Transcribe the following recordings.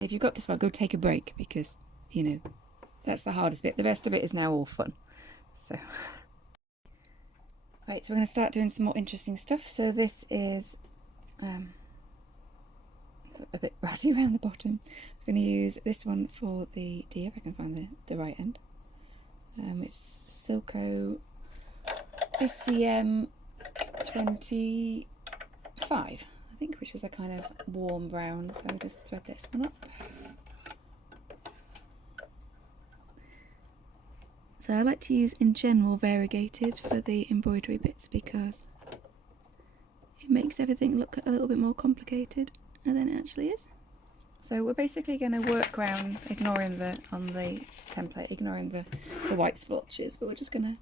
If you've got this one, go take a break, because, you know, that's the hardest bit. The rest of it is now all fun. So, right, so we're going to start doing some more interesting stuff. So this is a bit ratty around the bottom. I'm going to use this one for the deer, if I can find the right end. It's Silco SCM 25, I think, which is a kind of warm brown. So I'll just thread this one up. So I like to use, in general, variegated for the embroidery bits, because it makes everything look a little bit more complicated than it actually is. So we're basically going to work around, ignoring on the template, ignoring the white splotches, but we're just going to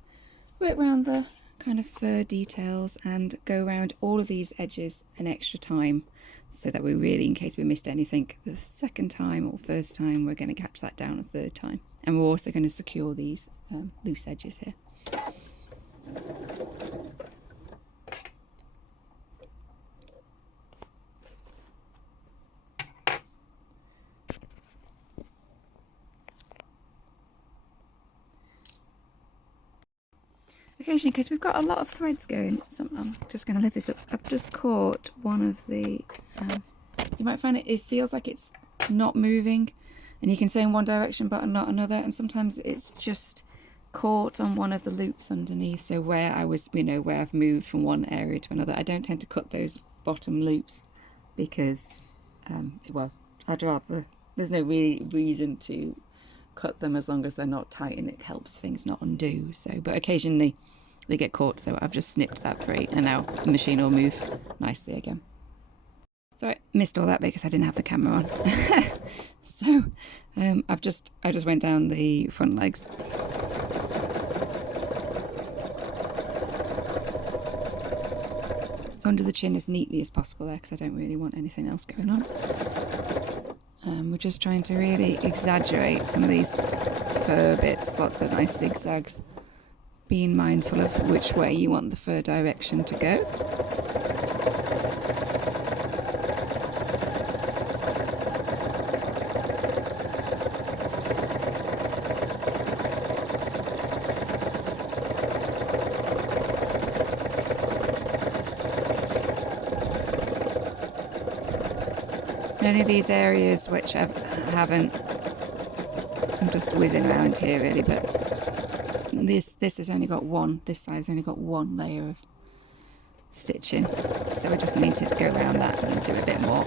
work around the kind of fur details and go around all of these edges an extra time, so that we really, in case we missed anything the second time or first time, we're going to catch that down a third time. And we're also going to secure these loose edges here. Occasionally, because we've got a lot of threads going, so I'm just going to lift this up. I've just caught one of the, you might find it feels like it's not moving, and you can say in one direction but not another, and sometimes it's just caught on one of the loops underneath. So where I was, where I've moved from one area to another, I don't tend to cut those bottom loops, because, well, I'd rather, there's no really reason to cut them as long as they're not tight, and it helps things not undo. So, but occasionally they get caught, so I've just snipped that free, and now the machine will move nicely again. So I missed all that because I didn't have the camera on. So I just went down the front legs. Under the chin as neatly as possible there, because I don't really want anything else going on. We're just trying to really exaggerate some of these fur bits, lots of nice zigzags, being mindful of which way you want the fur direction to go. Any of these areas which I haven't, I'm just whizzing around here really, but this has only got one, this side's only got one layer of stitching, so we just need to go around that and do a bit more.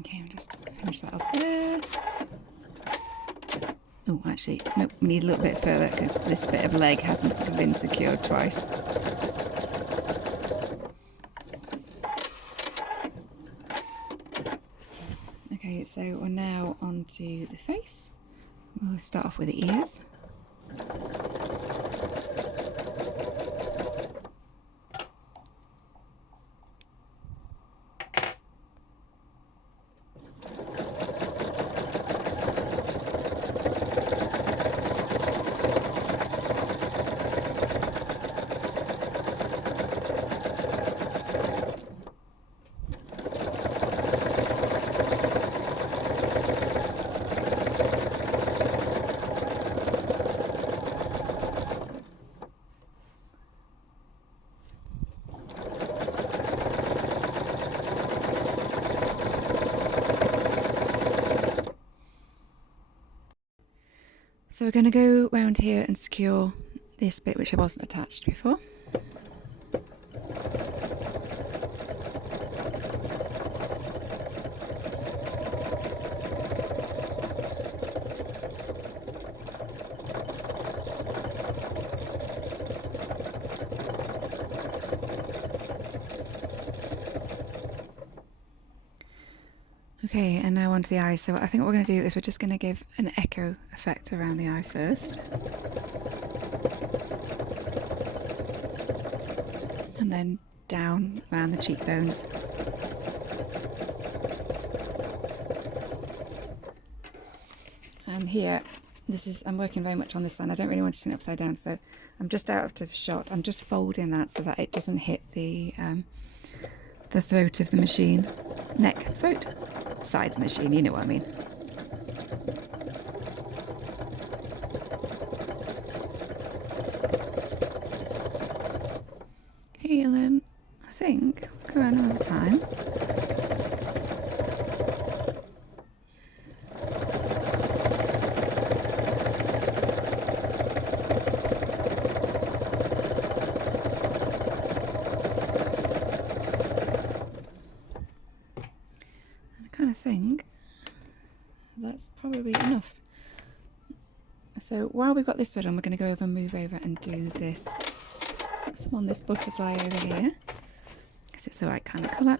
Okay, I'll just finish that off there. Oh, actually, nope, we need a little bit further because this bit of leg hasn't been secured twice. Okay, so we're now on to the face. We'll start off with the ears. So we're going to go round here and secure this bit which wasn't attached before. Okay, and now onto the eyes. So I think what we're going to do is we're just going to give an echo effect around the eye first. And then down around the cheekbones. And here I'm working very much on this side. I don't really want to turn it upside down, so I'm just out of shot. I'm just folding that so that it doesn't hit the throat of the machine. Neck, throat, side of the machine, you know what I mean. Okay, and then I think go around another time. I think that's probably enough. So while we've got this thread on, we're going to go over and move over and do this. Put some on this butterfly over here because it's the right kind of colour.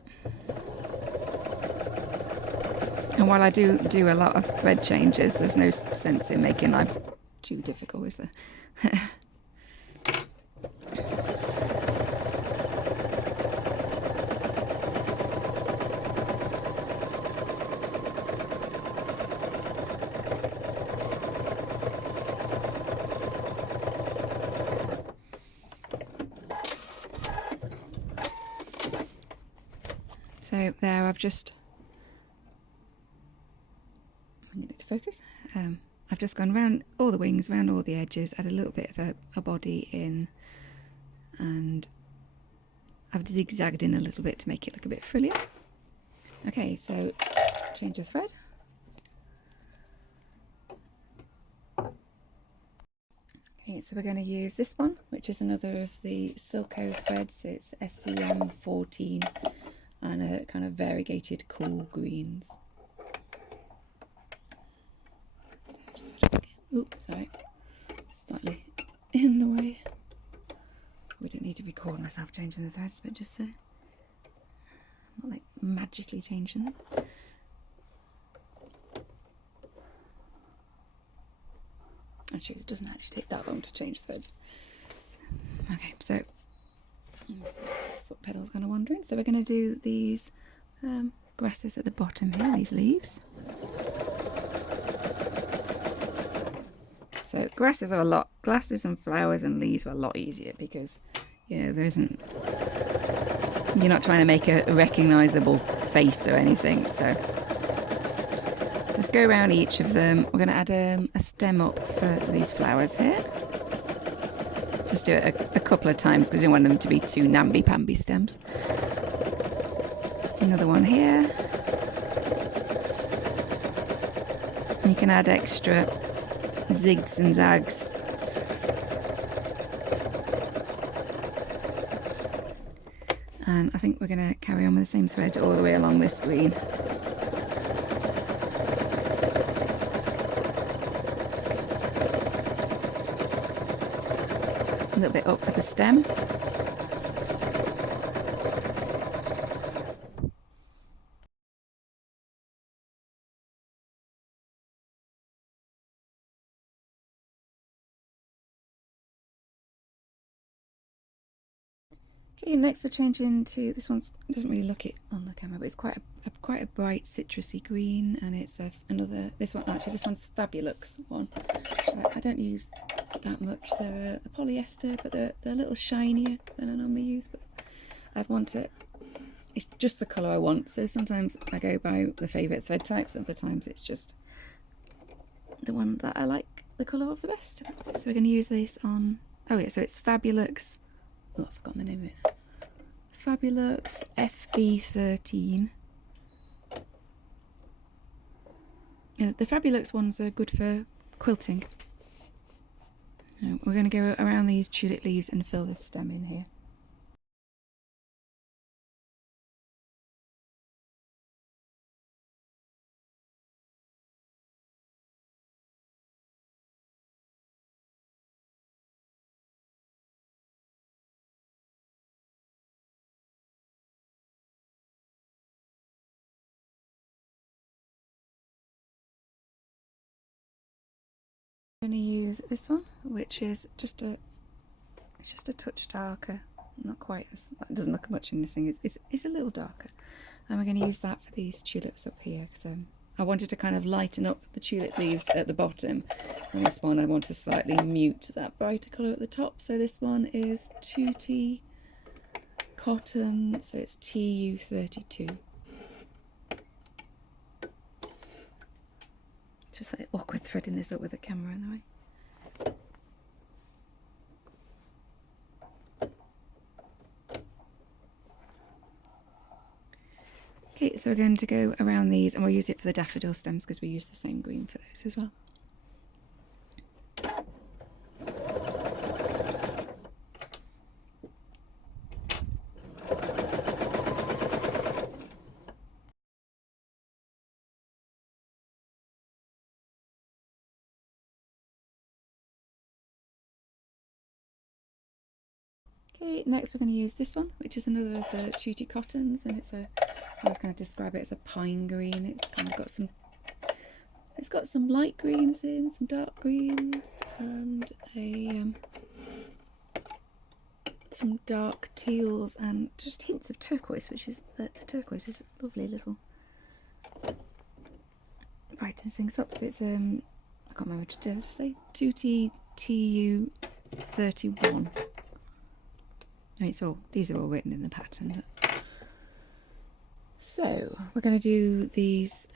And while I do a lot of thread changes, there's no sense in making life too difficult, is there? So there, I'm going to get it to focus. I've just gone round all the wings, round all the edges, add a little bit of a body in, and I've zigzagged in a little bit to make it look a bit frillier. Okay, so change the thread. Okay, so we're going to use this one, which is another of the Silco threads. So it's SCM 14 and a kind of variegated cool greens. Oops, sorry, slightly in the way. We don't need to record myself changing the threads, but just so I'm not like magically changing them. Actually, it doesn't actually take that long to change threads. Okay, so foot pedal's going to wander in. So we're going to do these grasses at the bottom here, these leaves. So grasses and flowers and leaves are a lot easier because, you know, you're not trying to make a recognisable face or anything. So just go around each of them. We're going to add a stem up for these flowers here. Just do it a couple of times because you don't want them to be too namby-pamby stems. Another one here. And you can add extra zigs and zags. And I think we're going to carry on with the same thread all the way along this green. A little bit up for the stem. Okay, next we're changing to this one. Doesn't really look it on the camera, but it's quite a bright citrusy green, and it's this one's Fabulux one. I don't use that much. They're a polyester, but they're a little shinier than I normally use. But I'd want it. It's just the colour I want. So sometimes I go by the favourite thread types. Other times it's just the one that I like the colour of the best. So we're going to use this on. Oh yeah, so it's Fabulux. Oh, I've forgotten the name of it. Fabulux FB13. The Fabulux ones are good for quilting. Now, we're going to go around these tulip leaves and fill this stem in here. I'm going to use this one, which is just a touch darker, not quite as, it doesn't look much in this thing, it's a little darker, and we're going to use that for these tulips up here because I wanted to kind of lighten up the tulip leaves at the bottom, and this one I want to slightly mute that brighter colour at the top. So this one is 2T cotton, so it's TU32. Just like awkward threading this up with the camera in the way. Okay, so we're going to go around these, and we'll use it for the daffodil stems because we use the same green for those as well. Okay, next we're going to use this one, which is another of the tutti cottons, and it's a, I was going to describe it as a pine green. It's kind of got some, it's got some light greens in, some dark greens, and some dark teals, and just hints of turquoise, which is the turquoise is a lovely little brightens things up. So it's I can't remember what to say, 2T TU31. I mean, it's all, these are all written in the pattern. But... So we're going to do these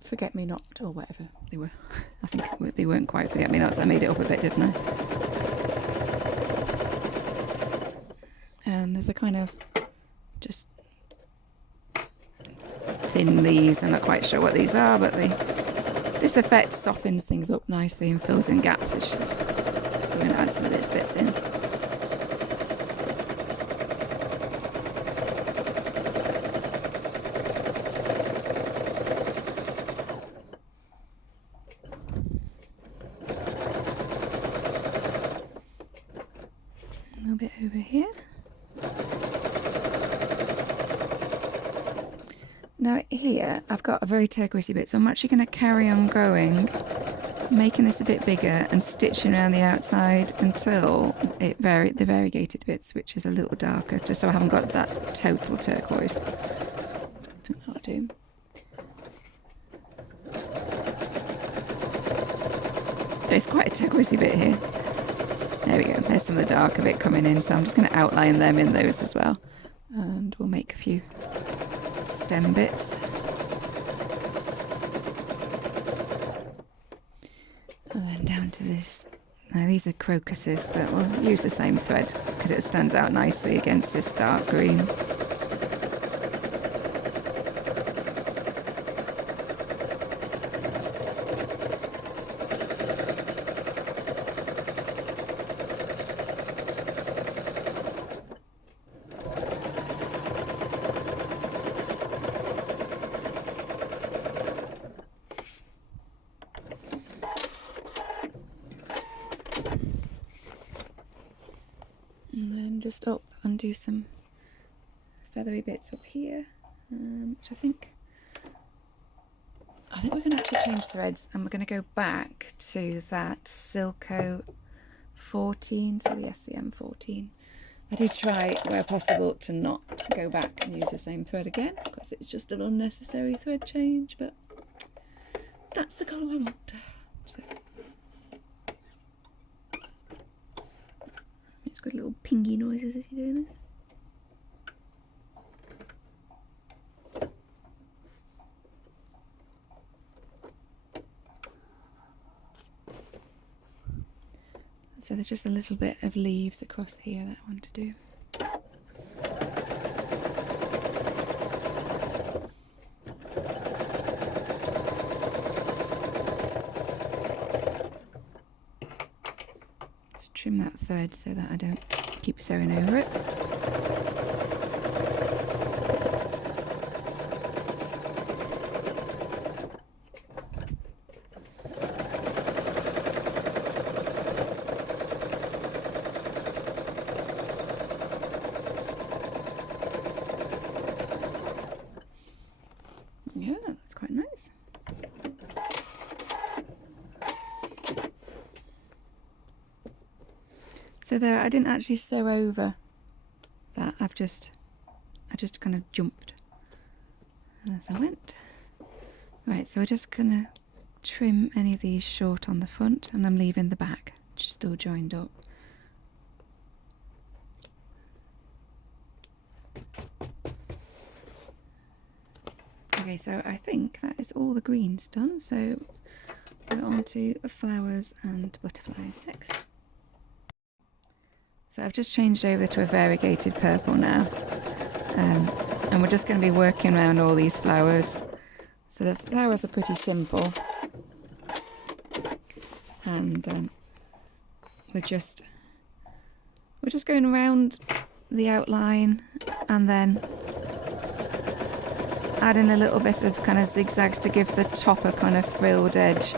forget me not, or whatever they were. I think they weren't quite forget me nots. I made it up a bit, didn't I? And there's a kind of just thin leaves. I'm not quite sure what these are, but this effect softens things up nicely and fills in gaps. It's just, so we're going to add some of these bits in. A little bit over here. Now here I've got a very turquoisey bit, so I'm actually going to carry on going, making this a bit bigger and stitching around the outside until the variegated bits, which is a little darker, just so I haven't got that total turquoise. I think that'll do. There's quite a turquoisey bit here. There we go, there's some of the darker bit coming in, so I'm just going to outline them in those as well. And we'll make a few stem bits. And then down to this. Now these are crocuses, but we'll use the same thread because it stands out nicely against this dark green. And then just up and do some feathery bits up here, which I think we're going to actually change threads, and we're going to go back to that Silco 14, so the SCM 14. I did try, where possible, to not go back and use the same thread again, because it's just an unnecessary thread change, but that's the colour I want. So. It's good little pingy noises as you're doing this. So there's just a little bit of leaves across here that I want to do. Just trim that thread so that I don't keep sewing over it. Yeah, that's quite nice. So there, I didn't actually sew over that. I just kind of jumped as I went. Right, so we're just gonna trim any of these short on the front, and I'm leaving the back still joined up. Okay, so I think that is all the greens done, so we're on to flowers and butterflies next. So I've just changed over to a variegated purple now, and we're just going to be working around all these flowers. So the flowers are pretty simple, and we're just going around the outline and then adding a little bit of kind of zigzags to give the top a kind of frilled edge.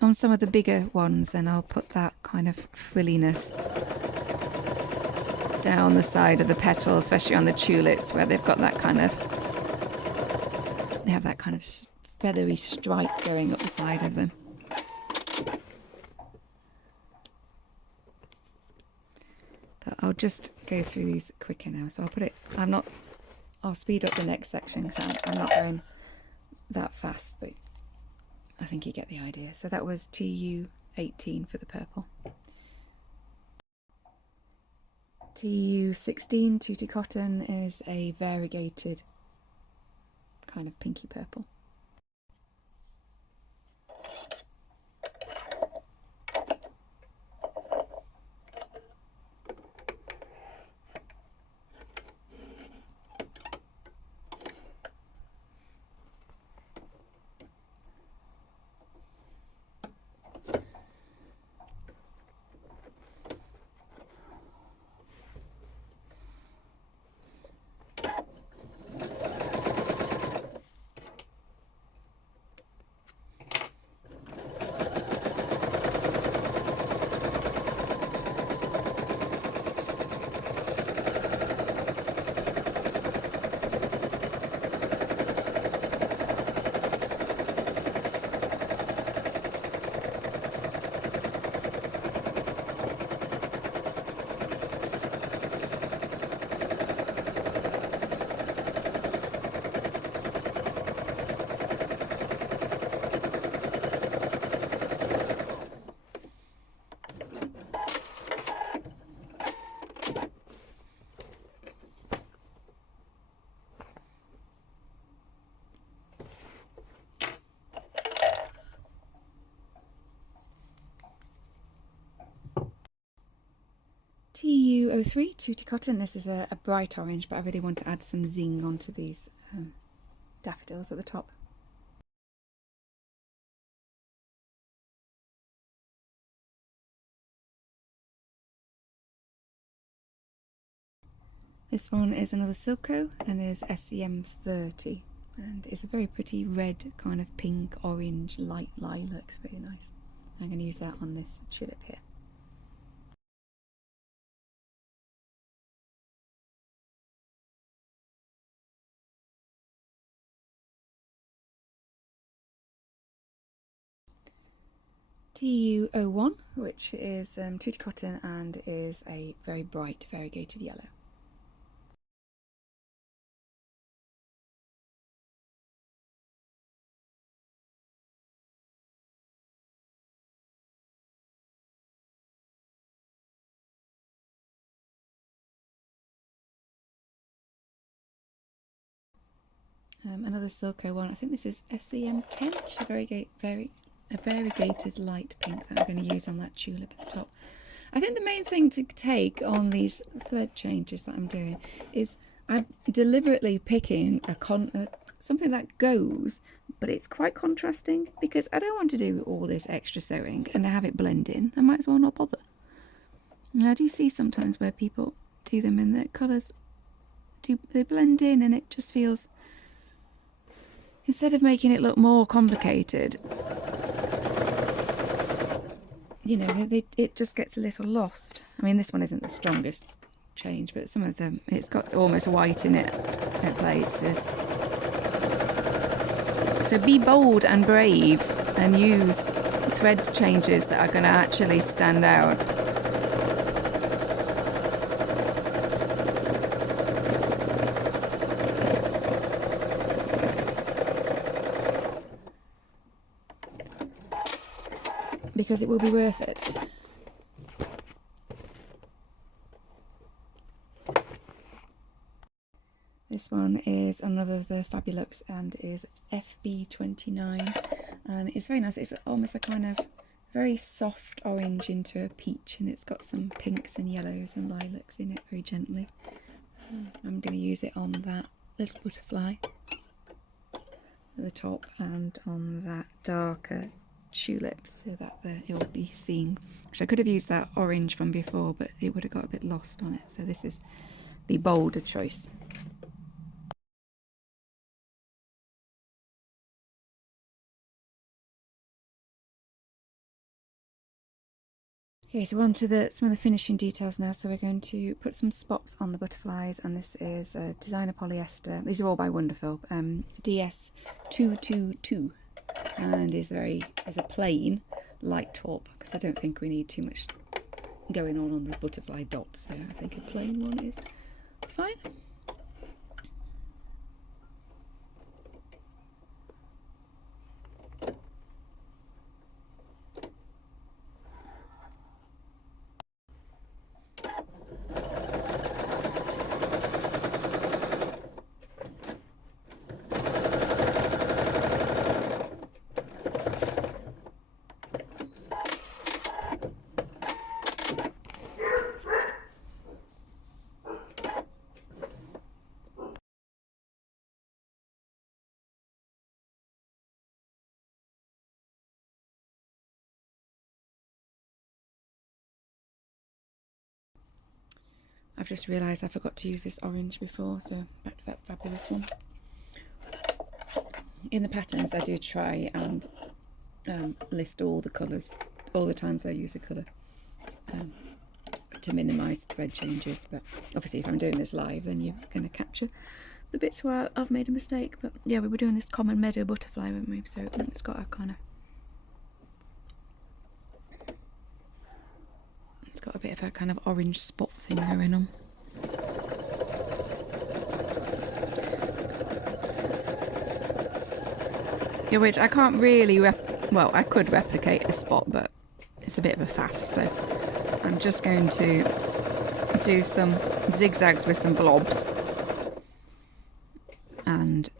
On some of the bigger ones, then I'll put that kind of frilliness down the side of the petal, especially on the tulips where they've got that kind of, they have that kind of feathery stripe going up the side of them. But I'll just go through these quicker now. So I'll put it, I'll speed up the next section because I'm not going that fast, but I think you get the idea. So that was TU 18 for the purple. TU 16 Tutti Cotton is a variegated kind of pinky purple. TU03 Tutti Cotton. This is a bright orange, but I really want to add some zing onto these daffodils at the top. This one is another Silco and is SEM 30 and it's a very pretty red kind of pink orange light lilac. It's really nice. I'm going to use that on this tulip here. TU01, which is Tutti Cotton and is a very bright variegated yellow. Another Silco one, I think this is SEM 10, which is a variegated light pink that I'm going to use on that tulip at the top. I think the main thing to take on these thread changes that I'm doing is I'm deliberately picking something that goes, but it's quite contrasting because I don't want to do all this extra sewing and have it blend in. I might as well not bother. And I do see sometimes where people do them in the colours, they blend in and it just feels, instead of making it look more complicated, you know, it just gets a little lost. I mean, this one isn't the strongest change, but some of them, it's got almost white in it at places. So be bold and brave and use thread changes that are going to actually stand out. because it will be worth it. This one is another of the Fabulux and is FB29, and it's very nice. It's almost a kind of very soft orange into a peach, and it's got some pinks and yellows and lilacs in it very gently. I'm going to use it on that little butterfly at the top and on that darker tulip, so that it will be seen. Actually, I could have used that orange from before, but it would have got a bit lost on it, so this is the bolder choice. Okay, so on to some of the finishing details now. So we're going to put some spots on the butterflies, and this is a designer polyester. These are all by Wonderful, DS222, and is a plain light taupe, because I don't think we need too much going on the butterfly dots. So I think a plain one is fine. I've just realised I forgot to use this orange before, so back to that fabulous one. In the patterns I do try and list all the colours, all the times I use a colour, to minimise thread changes, but obviously if I'm doing this live then you're going to capture the bits where I've made a mistake. But yeah, we were doing this common meadow butterfly, weren't we? So it's got a bit of a kind of orange spot thing going on. Yeah, which I can't really well, I could replicate a spot, but it's a bit of a faff, so I'm just going to do some zigzags with some blobs, and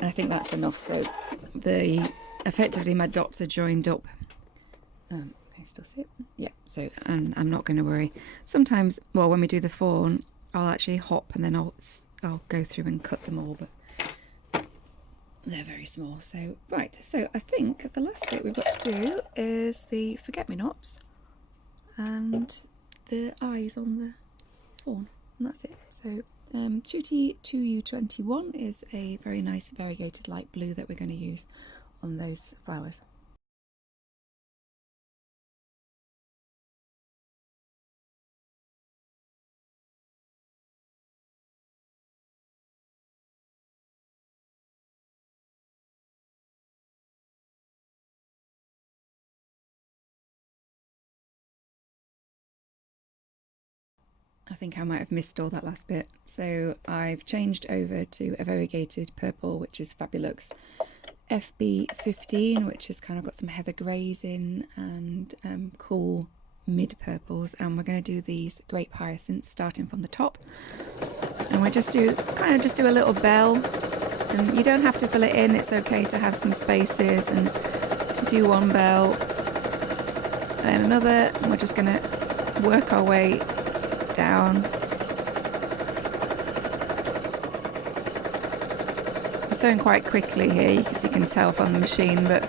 I think that's enough. So effectively my dots are joined up. Can you still see it? Yeah. So, and I'm not going to worry. Sometimes, well, when we do the fawn, I'll actually hop and then I'll go through and cut them all, but they're very small. So right. So I think the last bit we've got to do is the forget-me-nots and the eyes on the fawn, and that's it. So 2T2U21 is a very nice variegated light blue that we're going to use on those flowers. I think I might have missed all that last bit. So I've changed over to a variegated purple, which is Fabulux FB15, which has kind of got some heather greys in and cool mid purples. And we're going to do these grape hyacinths starting from the top. And we'll just do a little bell. And you don't have to fill it in. It's okay to have some spaces and do one bell and another. And we're just going to work our way down. I'm sewing quite quickly here, as you can tell from the machine, but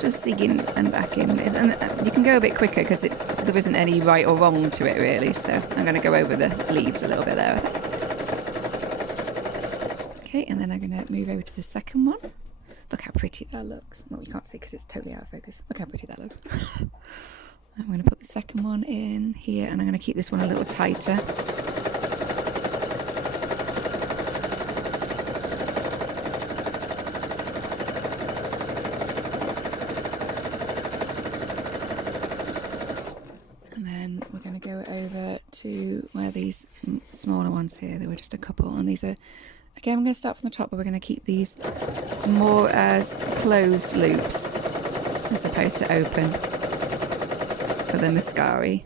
just zigging and back in. And you can go a bit quicker because there isn't any right or wrong to it really, so I'm going to go over the leaves a little bit there, I think. Okay, and then I'm going to move over to the second one. Look how pretty that looks. Well, you can't see because it's totally out of focus. Look how pretty that looks. I'm going to put the second one in here, and I'm going to keep this one a little tighter. And then we're going to go over to where these smaller ones here. There were just a couple, and these are, again, I'm going to start from the top, but we're going to keep these more as closed loops as opposed to open for the mascari.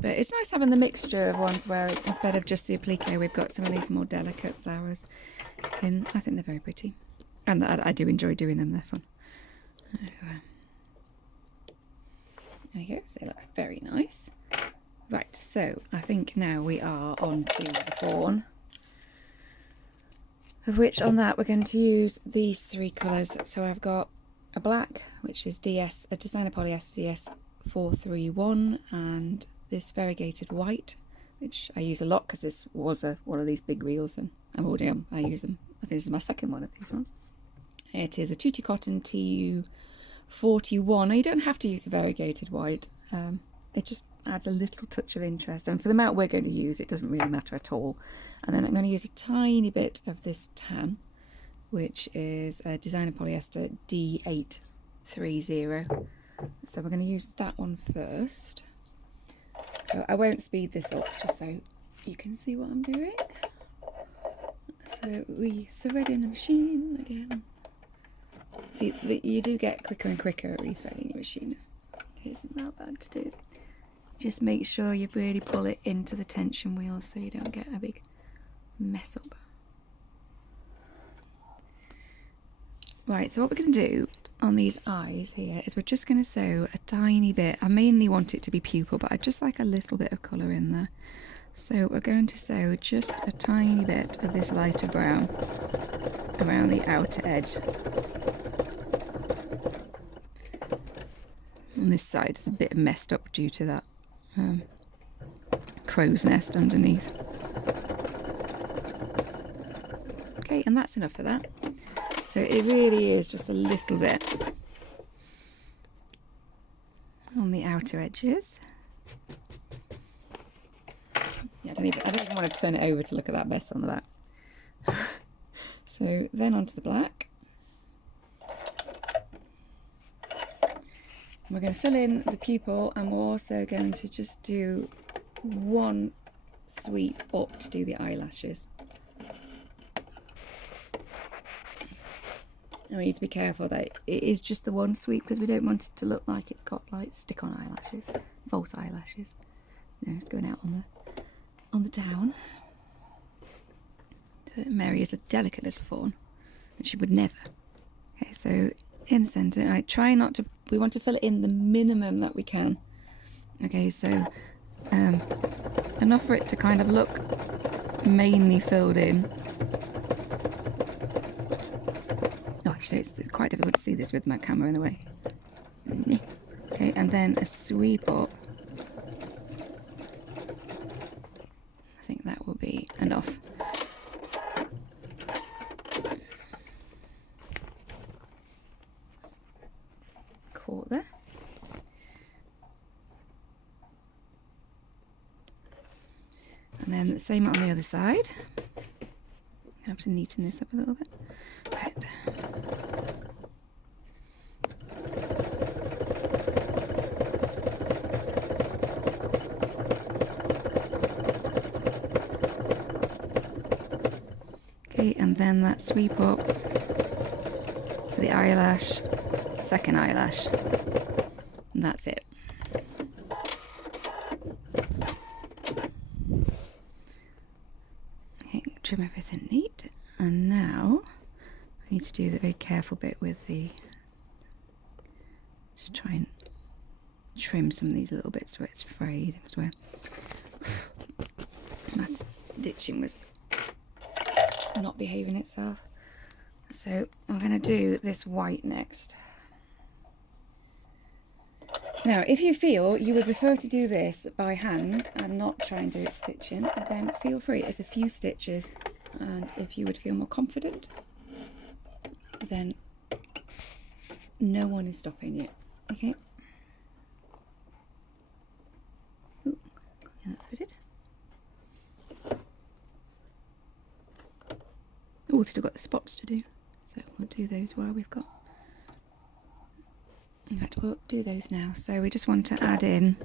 But it's nice having the mixture of ones where it's, instead of just the applique, we've got some of these more delicate flowers in. I think they're very pretty, and I do enjoy doing them. They're fun. There you go. So it looks very nice. Right, so I think now we are on to the fawn, of which on that we're going to use these three colours. So I've got a black, which is DS, a designer polyester DS 431, and this variegated white, which I use a lot because this was one of these big reels, and I use them. I think this is my second one of these ones. It is a Tutti Cotton TU 41. Now, you don't have to use the variegated white. It just adds a little touch of interest, and for the amount we're going to use, it doesn't really matter at all. And then I'm going to use a tiny bit of this tan, which is a designer polyester D830. So we're going to use that one first. So I won't speed this up, just so you can see what I'm doing. So we thread in the machine again. See, you do get quicker and quicker at rethreading your machine. It isn't that bad to do. Just make sure you really pull it into the tension wheel so you don't get a big mess up. Right, so what we're going to do on these eyes here is we're just going to sew a tiny bit. I mainly want it to be pupil, but I just like a little bit of colour in there. So we're going to sew just a tiny bit of this lighter brown around the outer edge. On this side it's a bit messed up due to that crow's nest underneath. Okay, and that's enough for that. So it really is just a little bit on the outer edges. Yeah, I don't even want to turn it over to look at that mess on the back. So then onto the black. We're going to fill in the pupil, and we're also going to just do one sweep up to do the eyelashes. And we need to be careful that it is just the one sweep, because we don't want it to look like it's got like stick-on eyelashes, false eyelashes. No, it's going out on the down. So Mary is a delicate little fawn, and she would never. Okay, so in the centre, I try not to. We want to fill it in the minimum that we can. Okay, so enough for it to kind of look mainly filled in. Oh, actually, it's quite difficult to see this with my camera in the way. Okay, and then a sweep up. I think that will be enough. Caught there. And then the same on the other side. I have to neaten this up a little bit. Right. Okay, and then that sweep up for the eyelash, second eyelash, and that's it. Okay, trim everything neat, and now I need to do the very careful bit with the, just try and trim some of these little bits where it's frayed, as well. My stitching was not behaving itself. So I'm going to do this white next. Now, if you feel you would prefer to do this by hand and not try and do it stitching, then feel free. It's a few stitches, and if you would feel more confident, then no one is stopping you. Okay. Ooh, got that fitted. Oh, we've still got the spots to do. So we'll do those while we've got... In fact, we'll do those now. So we just want to add in...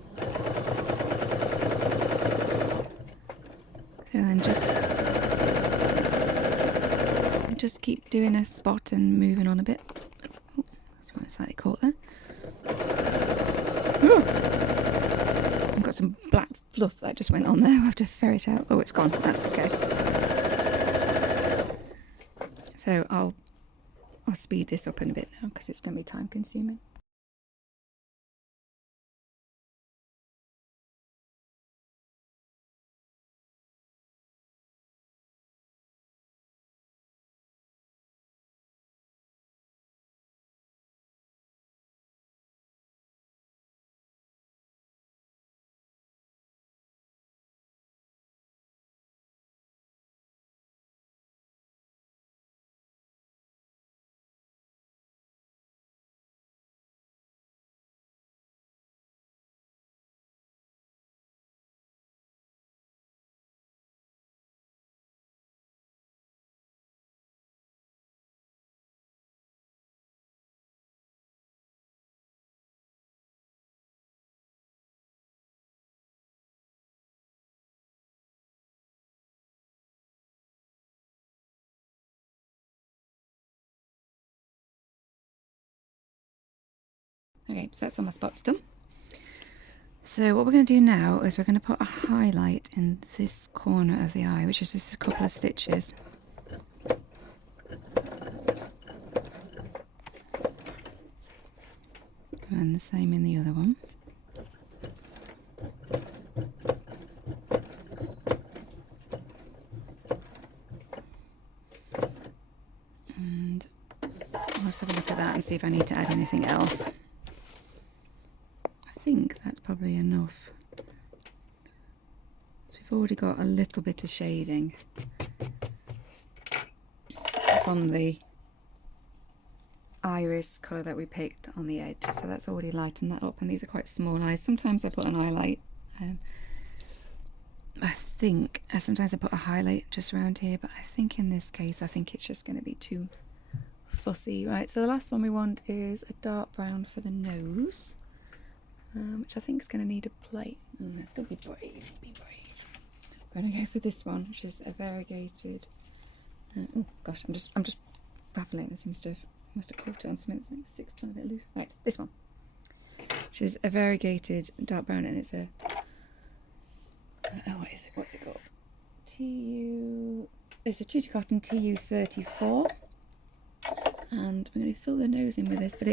So then just keep doing a spot and moving on a bit. Oh, that's why it's slightly caught there. Ooh. I've got some black fluff that just went on there. I'll have to ferret out. Oh, it's gone. That's okay. So I'll speed this up in a bit now because it's going to be time consuming. Okay, so that's all my spots done. So what we're going to do now is we're going to put a highlight in this corner of the eye, which is just a couple of stitches. And the same in the other one. And I'll just have a look at that and see if I need to add anything else. I think that's probably enough. So we've already got a little bit of shading on the iris colour that we picked on the edge, so that's already lightened that up, and these are quite small eyes. Sometimes I put an highlight, sometimes I put a highlight just around here, but I think in this case I think it's just going to be too fussy. Right, so the last one we want is a dark brown for the nose, which I think is going to need a plate. Let's go be brave, be brave. We're going to go for this one, which is a variegated. Oh gosh, I'm just baffling. This seems to have must have caught it on something that's like 6 times a bit loose. Right, this one, which is a variegated dark brown, and it's a what is it? What's it called? It's a tutti cotton TU34, and I'm going to fill the nose in with this. But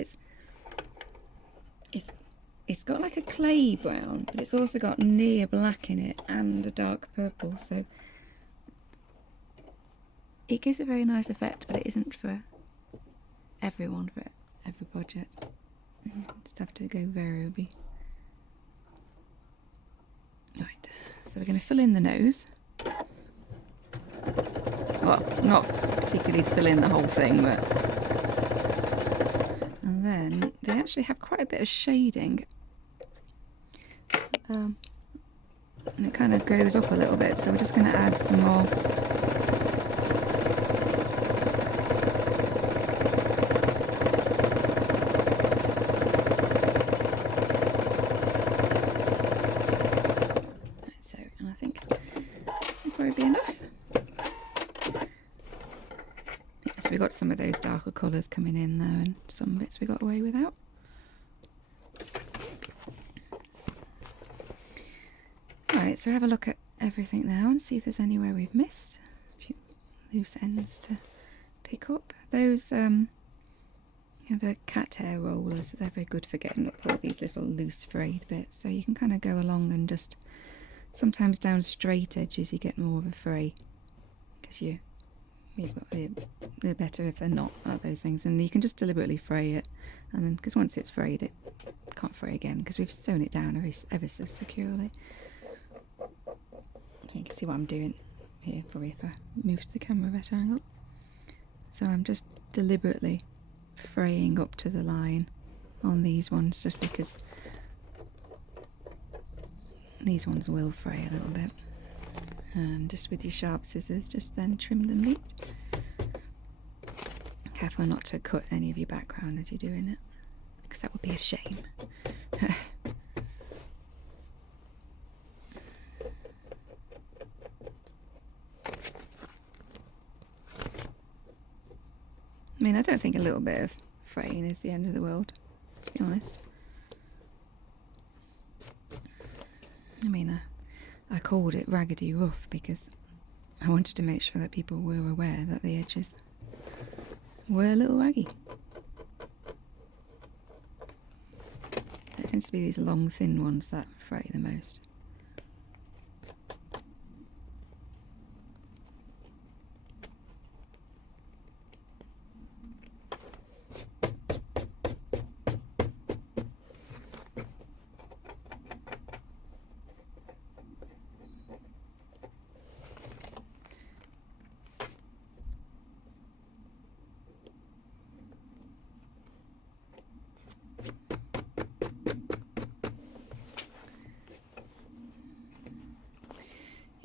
it's got like a clay brown, but it's also got near black in it and a dark purple. So it gives a very nice effect, but it isn't for everyone, for every project. Just have to go very. Right, so we're going to fill in the nose. Well, not particularly fill in the whole thing, but... And then they actually have quite a bit of shading. And it kind of goes up a little bit, so we're just going to add some more. We got some of those darker colours coming in there, and some bits we got away without. Right, so have a look at everything now and see if there's anywhere we've missed. A few loose ends to pick up. Those, the cat hair rollers, they're very good for getting up all these little loose frayed bits. So you can kind of go along and just, sometimes down straight edges you get more of a fray, because they're better if they're not at those things, and you can just deliberately fray it, and then because once it's frayed it can't fray again because we've sewn it down ever so securely. You can see what I'm doing here, probably if I move to the camera better angle. So I'm just deliberately fraying up to the line on these ones, just because these ones will fray a little bit. And just with your sharp scissors, just then trim them neat. Okay, careful not to cut any of your background as you're doing it, because that would be a shame. I mean, I don't think a little bit of fraying is the end of the world, to be honest. I mean, I called it raggedy rough because I wanted to make sure that people were aware that the edges were a little raggy. It tends to be these long, thin ones that fray the most.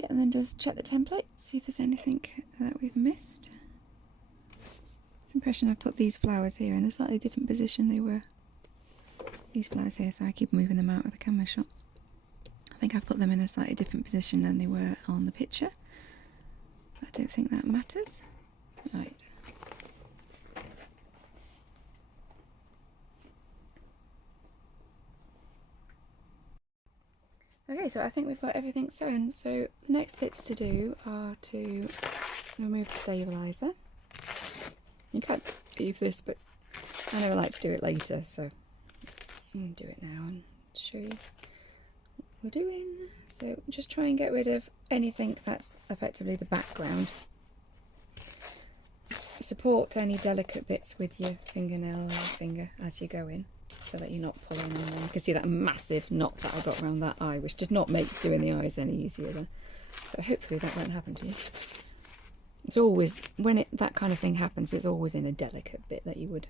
And then just check the template, see if there's anything that we've missed. Impression I've put these flowers here in a slightly different position. They were these flowers here, so I keep moving them out of the camera shot. I think I've put them in a slightly different position than they were on the picture. I don't think that matters. Right. Okay, so I think we've got everything sewn. So the next bits to do are to remove the stabiliser. You can't leave this, but I never like to do it later, so I'm going to do it now and show you what we're doing. So just try and get rid of anything that's effectively the background. Support any delicate bits with your fingernail or finger as you go in, so that you're not pulling on them. You can see that massive knot that I got around that eye, which did not make doing the eyes any easier then. So hopefully that won't happen to you. It's always, when that kind of thing happens, it's always in a delicate bit that you would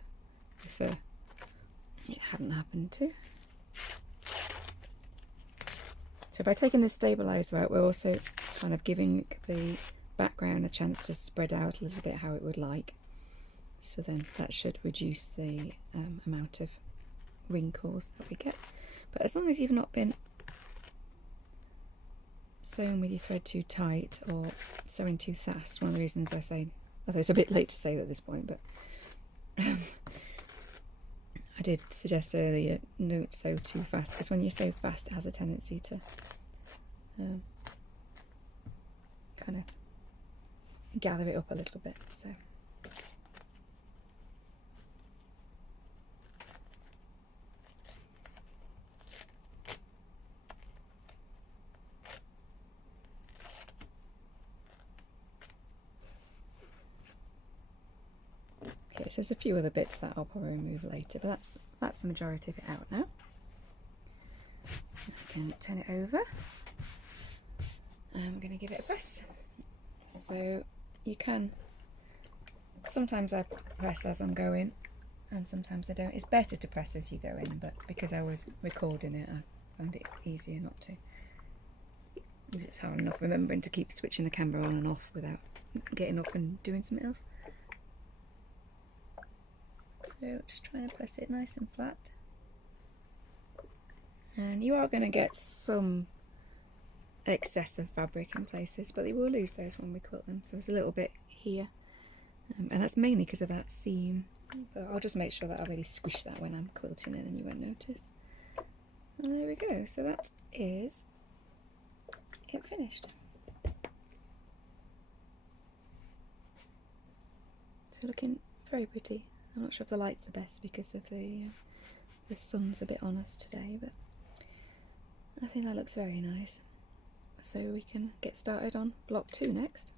prefer it hadn't happened to. So by taking this stabiliser out, we're also kind of giving the background a chance to spread out a little bit how it would like. So then that should reduce the amount of wrinkles that we get. But as long as you've not been sewing with your thread too tight or sewing too fast, one of the reasons I say, although it's a bit late to say that at this point, but I did suggest earlier, don't sew too fast, because when you sew fast it has a tendency to kind of gather it up a little bit. So okay, so there's a few other bits that I'll probably remove later, but that's the majority of it out now. I can turn it over and I'm going to give it a press. So you can, sometimes I press as I'm going and sometimes I don't. It's better to press as you go in, but because I was recording it, I found it easier not to. It's hard enough remembering to keep switching the camera on and off without getting up and doing something else. So just trying to press it nice and flat. And you are going to get some excess of fabric in places, but you will lose those when we quilt them. So there's a little bit here, and that's mainly because of that seam. But I'll just make sure that I really squish that when I'm quilting it and you won't notice. And there we go. So that is it finished. So looking very pretty. I'm not sure if the light's the best because of the sun's a bit on us today, but I think that looks very nice. So we can get started on block 2 next.